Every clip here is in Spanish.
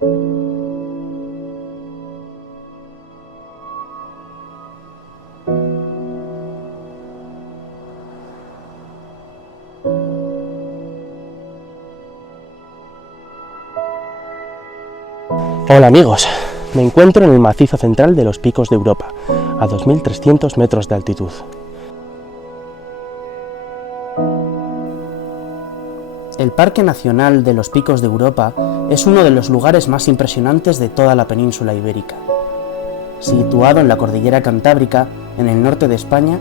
Hola amigos, me encuentro en el macizo central de los Picos de Europa, a 2.300 metros de altitud. El Parque Nacional de los Picos de Europa es uno de los lugares más impresionantes de toda la península ibérica. Situado en la cordillera Cantábrica, en el norte de España,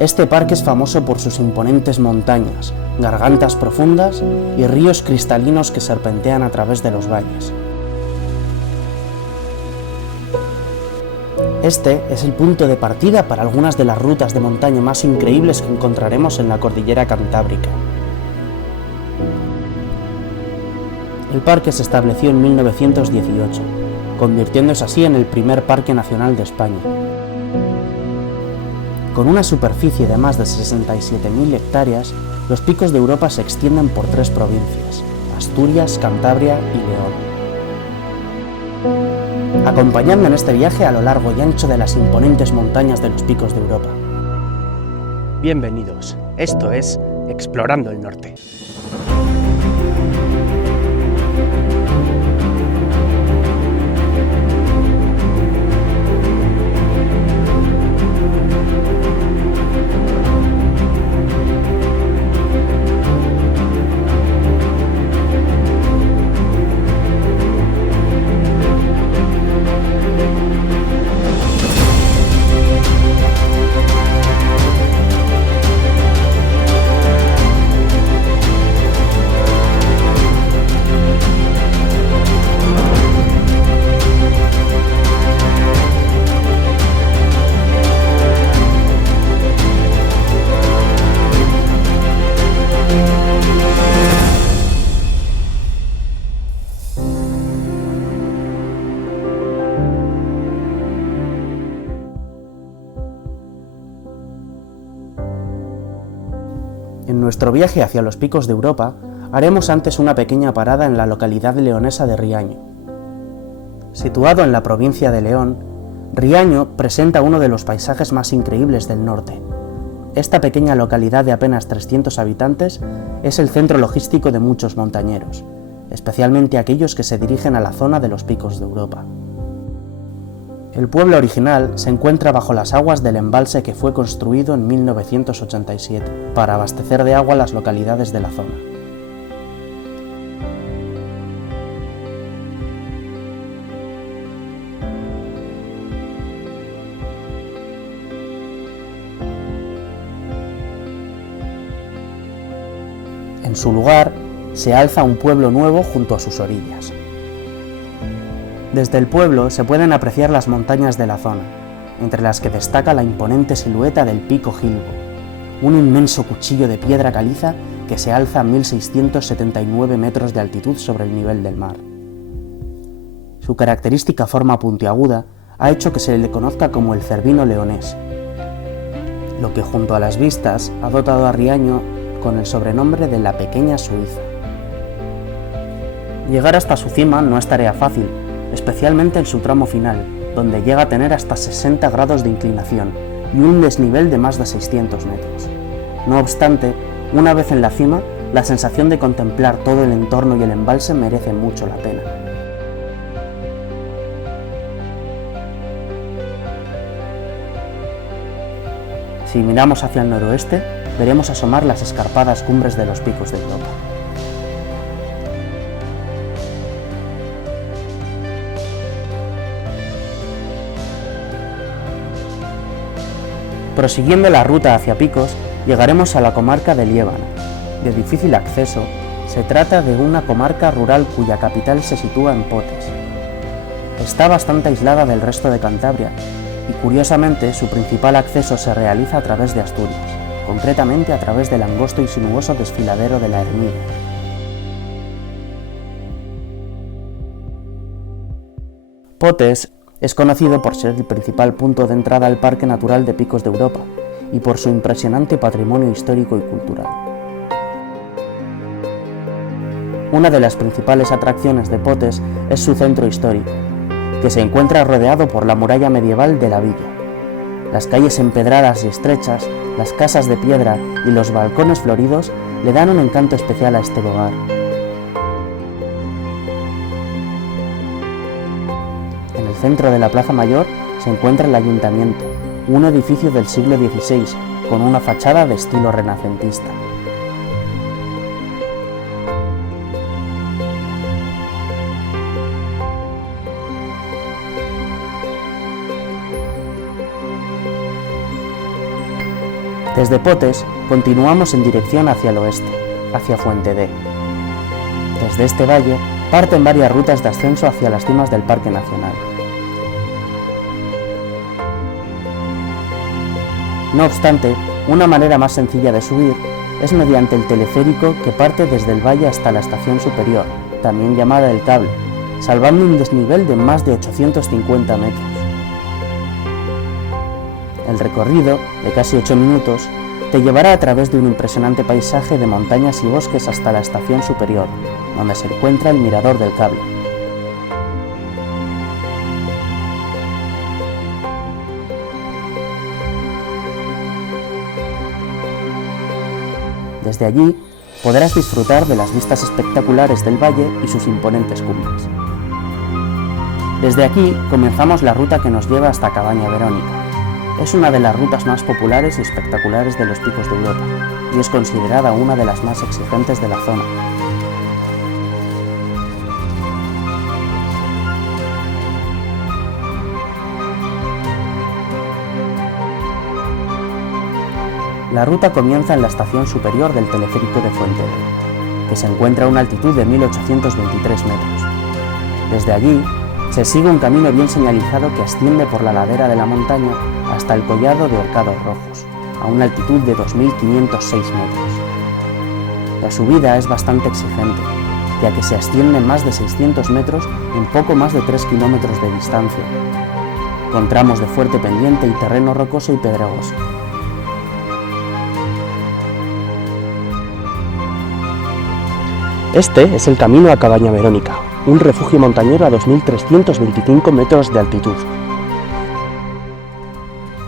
este parque es famoso por sus imponentes montañas, gargantas profundas y ríos cristalinos que serpentean a través de los valles. Este es el punto de partida para algunas de las rutas de montaña más increíbles que encontraremos en la cordillera Cantábrica. El parque se estableció en 1918, convirtiéndose así en el primer parque nacional de España. Con una superficie de más de 67.000 hectáreas, los Picos de Europa se extienden por 3 provincias: Asturias, Cantabria y León. Acompañadme en este viaje a lo largo y ancho de las imponentes montañas de los Picos de Europa. Bienvenidos, esto es Explorando el Norte. En nuestro viaje hacia los Picos de Europa, haremos antes una pequeña parada en la localidad leonesa de Riaño. Situado en la provincia de León, Riaño presenta uno de los paisajes más increíbles del norte. Esta pequeña localidad de apenas 300 habitantes es el centro logístico de muchos montañeros, especialmente aquellos que se dirigen a la zona de los Picos de Europa. El pueblo original se encuentra bajo las aguas del embalse que fue construido en 1987 para abastecer de agua las localidades de la zona. En su lugar se alza un pueblo nuevo junto a sus orillas. Desde el pueblo se pueden apreciar las montañas de la zona, entre las que destaca la imponente silueta del Pico Gilbo, un inmenso cuchillo de piedra caliza que se alza a 1.679 metros de altitud sobre el nivel del mar. Su característica forma puntiaguda ha hecho que se le conozca como el Cervino leonés, lo que junto a las vistas ha dotado a Riaño con el sobrenombre de la Pequeña Suiza. Llegar hasta su cima no es tarea fácil, especialmente en su tramo final, donde llega a tener hasta 60 grados de inclinación y un desnivel de más de 600 metros. No obstante, una vez en la cima, la sensación de contemplar todo el entorno y el embalse merece mucho la pena. Si miramos hacia el noroeste, veremos asomar las escarpadas cumbres de los Picos de Europa. Prosiguiendo la ruta hacia Picos, llegaremos a la comarca de Liébana. De difícil acceso, se trata de una comarca rural cuya capital se sitúa en Potes. Está bastante aislada del resto de Cantabria y, curiosamente, su principal acceso se realiza a través de Asturias, concretamente a través del angosto y sinuoso desfiladero de la Hermida. Potes es conocido por ser el principal punto de entrada al Parque Natural de Picos de Europa y por su impresionante patrimonio histórico y cultural. Una de las principales atracciones de Potes es su centro histórico, que se encuentra rodeado por la muralla medieval de la villa. Las calles empedradas y estrechas, las casas de piedra y los balcones floridos le dan un encanto especial a este lugar. En el centro de la Plaza Mayor se encuentra el Ayuntamiento, un edificio del siglo XVI con una fachada de estilo renacentista. Desde Potes continuamos en dirección hacia el oeste, hacia Fuente D. Desde este valle parten varias rutas de ascenso hacia las cimas del Parque Nacional. No obstante, una manera más sencilla de subir es mediante el teleférico que parte desde el valle hasta la estación superior, también llamada El Cable, salvando un desnivel de más de 850 metros. El recorrido, de casi 8 minutos, te llevará a través de un impresionante paisaje de montañas y bosques hasta la estación superior, donde se encuentra el Mirador del Cable. Desde allí podrás disfrutar de las vistas espectaculares del valle y sus imponentes cumbres. Desde aquí comenzamos la ruta que nos lleva hasta Cabaña Verónica. Es una de las rutas más populares y espectaculares de los Picos de Europa y es considerada una de las más exigentes de la zona. La ruta comienza en la estación superior del teleférico de Fuente D, que se encuentra a una altitud de 1823 metros. Desde allí se sigue un camino bien señalizado que asciende por la ladera de la montaña hasta el collado de Horcados Rojos, a una altitud de 2506 metros. La subida es bastante exigente, ya que se asciende más de 600 metros en poco más de 3 kilómetros de distancia, con tramos de fuerte pendiente y terreno rocoso y pedregoso. Este es el camino a Cabaña Verónica, un refugio montañero a 2.325 metros de altitud.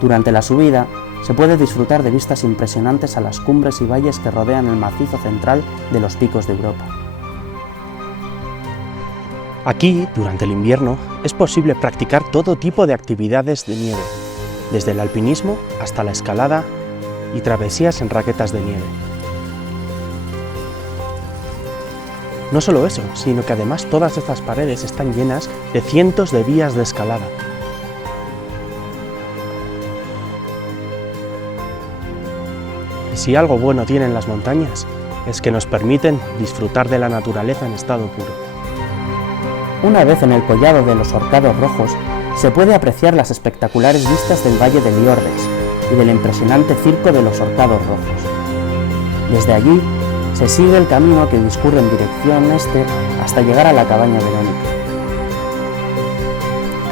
Durante la subida se puede disfrutar de vistas impresionantes a las cumbres y valles que rodean el macizo central de los Picos de Europa. Aquí, durante el invierno, es posible practicar todo tipo de actividades de nieve, desde el alpinismo hasta la escalada y travesías en raquetas de nieve. No solo eso, sino que además todas estas paredes están llenas de cientos de vías de escalada. Y si algo bueno tienen las montañas, es que nos permiten disfrutar de la naturaleza en estado puro. Una vez en el collado de los Horcados Rojos, se puede apreciar las espectaculares vistas del Valle de Liordes y del impresionante circo de los Horcados Rojos. Desde allí, se sigue el camino que discurre en dirección este hasta llegar a la Cabaña Verónica.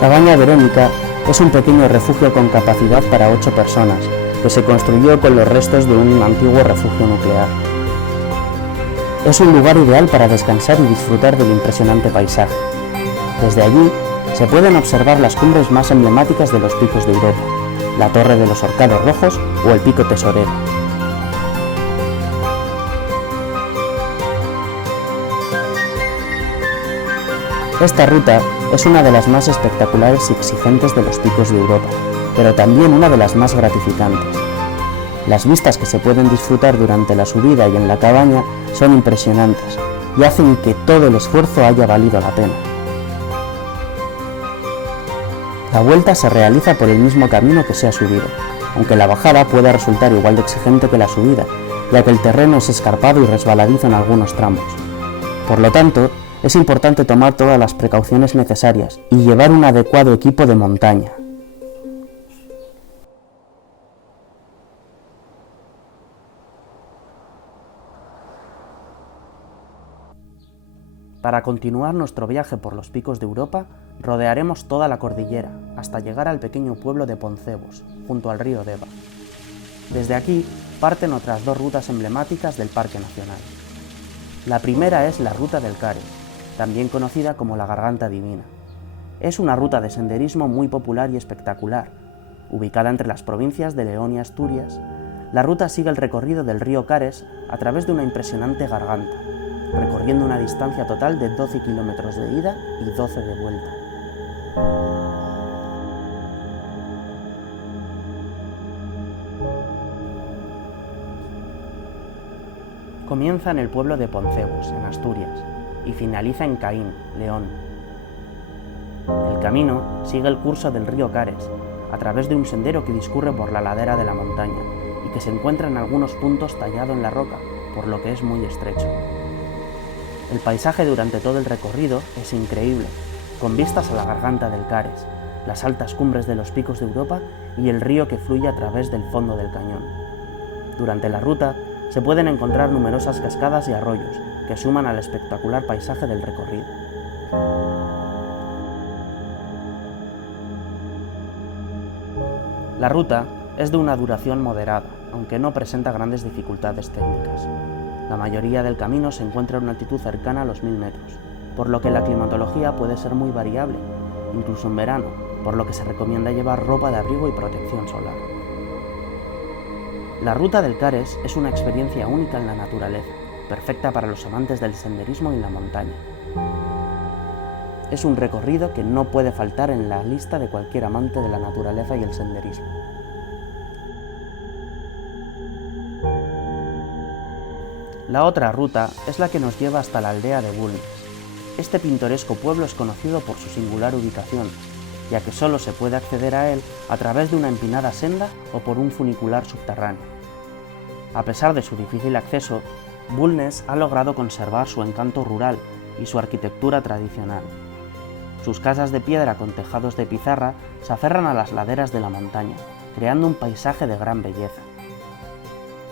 Cabaña Verónica es un pequeño refugio con capacidad para 8 personas, que se construyó con los restos de un antiguo refugio nuclear. Es un lugar ideal para descansar y disfrutar del impresionante paisaje. Desde allí se pueden observar las cumbres más emblemáticas de los Picos de Europa, la Torre de los Horcados Rojos o el Pico Tesorero. Esta ruta es una de las más espectaculares y exigentes de los Picos de Europa, pero también una de las más gratificantes. Las vistas que se pueden disfrutar durante la subida y en la cabaña son impresionantes y hacen que todo el esfuerzo haya valido la pena. La vuelta se realiza por el mismo camino que se ha subido, aunque la bajada puede resultar igual de exigente que la subida, ya que el terreno es escarpado y resbaladizo en algunos tramos. Por lo tanto, es importante tomar todas las precauciones necesarias y llevar un adecuado equipo de montaña. Para continuar nuestro viaje por los Picos de Europa, rodearemos toda la cordillera hasta llegar al pequeño pueblo de Poncebos, junto al río Deva. Desde aquí parten otras 2 rutas emblemáticas del Parque Nacional. La primera es la Ruta del Cares, también conocida como la Garganta Divina. Es una ruta de senderismo muy popular y espectacular. Ubicada entre las provincias de León y Asturias, la ruta sigue el recorrido del río Cares a través de una impresionante garganta, recorriendo una distancia total de 12 kilómetros de ida y 12 de vuelta. Comienza en el pueblo de Poncebos, en Asturias, y finaliza en Caín, León. El camino sigue el curso del río Cares, a través de un sendero que discurre por la ladera de la montaña y que se encuentra en algunos puntos tallado en la roca, por lo que es muy estrecho. El paisaje durante todo el recorrido es increíble, con vistas a la garganta del Cares, las altas cumbres de los picos de Europa y el río que fluye a través del fondo del cañón. Durante la ruta se pueden encontrar numerosas cascadas y arroyos que suman al espectacular paisaje del recorrido. La ruta es de una duración moderada, aunque no presenta grandes dificultades técnicas. La mayoría del camino se encuentra a una altitud cercana a los 1000 metros, por lo que la climatología puede ser muy variable, incluso en verano, por lo que se recomienda llevar ropa de abrigo y protección solar. La Ruta del Cares es una experiencia única en la naturaleza, perfecta para los amantes del senderismo y la montaña. Es un recorrido que no puede faltar en la lista de cualquier amante de la naturaleza y el senderismo. La otra ruta es la que nos lleva hasta la aldea de Bulnes. Este pintoresco pueblo es conocido por su singular ubicación, ya que solo se puede acceder a él a través de una empinada senda o por un funicular subterráneo. A pesar de su difícil acceso, Bulnes ha logrado conservar su encanto rural y su arquitectura tradicional. Sus casas de piedra con tejados de pizarra se aferran a las laderas de la montaña, creando un paisaje de gran belleza.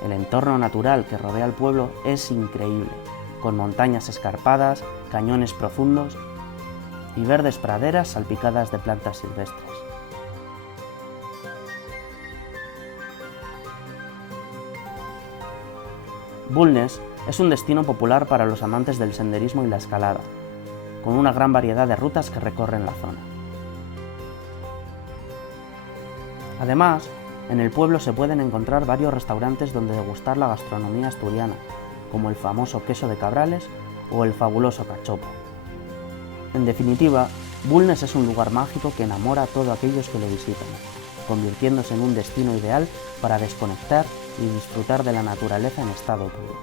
El entorno natural que rodea al pueblo es increíble, con montañas escarpadas, cañones profundos y verdes praderas salpicadas de plantas silvestres. Bulnes es un destino popular para los amantes del senderismo y la escalada, con una gran variedad de rutas que recorren la zona. Además, en el pueblo se pueden encontrar varios restaurantes donde degustar la gastronomía asturiana, como el famoso queso de Cabrales o el fabuloso cachopo. En definitiva, Bulnes es un lugar mágico que enamora a todos aquellos que lo visitan, convirtiéndose en un destino ideal para desconectar y disfrutar de la naturaleza en estado puro.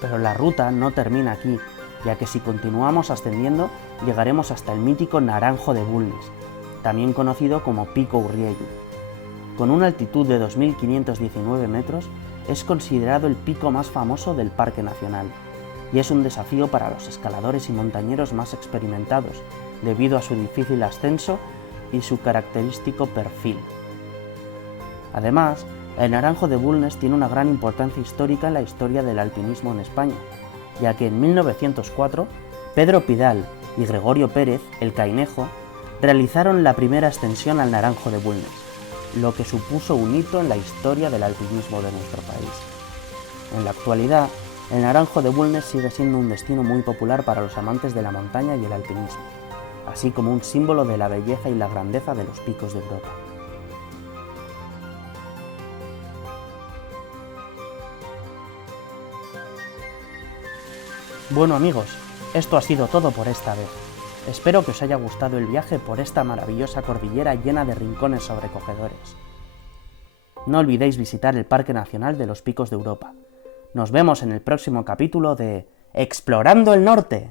Pero la ruta no termina aquí, ya que si continuamos ascendiendo llegaremos hasta el mítico Naranjo de Bulnes, también conocido como Pico Urriellu. Con una altitud de 2.519 metros, es considerado el pico más famoso del Parque Nacional, y es un desafío para los escaladores y montañeros más experimentados, debido a su difícil ascenso y su característico perfil. Además, el Naranjo de Bulnes tiene una gran importancia histórica en la historia del alpinismo en España, ya que en 1904 Pedro Pidal y Gregorio Pérez, el Cainejo, realizaron la primera ascensión al Naranjo de Bulnes, lo que supuso un hito en la historia del alpinismo de nuestro país. En la actualidad, el Naranjo de Bulnes sigue siendo un destino muy popular para los amantes de la montaña y el alpinismo, así como un símbolo de la belleza y la grandeza de los picos de Europa. Bueno amigos, esto ha sido todo por esta vez. Espero que os haya gustado el viaje por esta maravillosa cordillera llena de rincones sobrecogedores. No olvidéis visitar el Parque Nacional de los Picos de Europa. Nos vemos en el próximo capítulo de Explorando el Norte.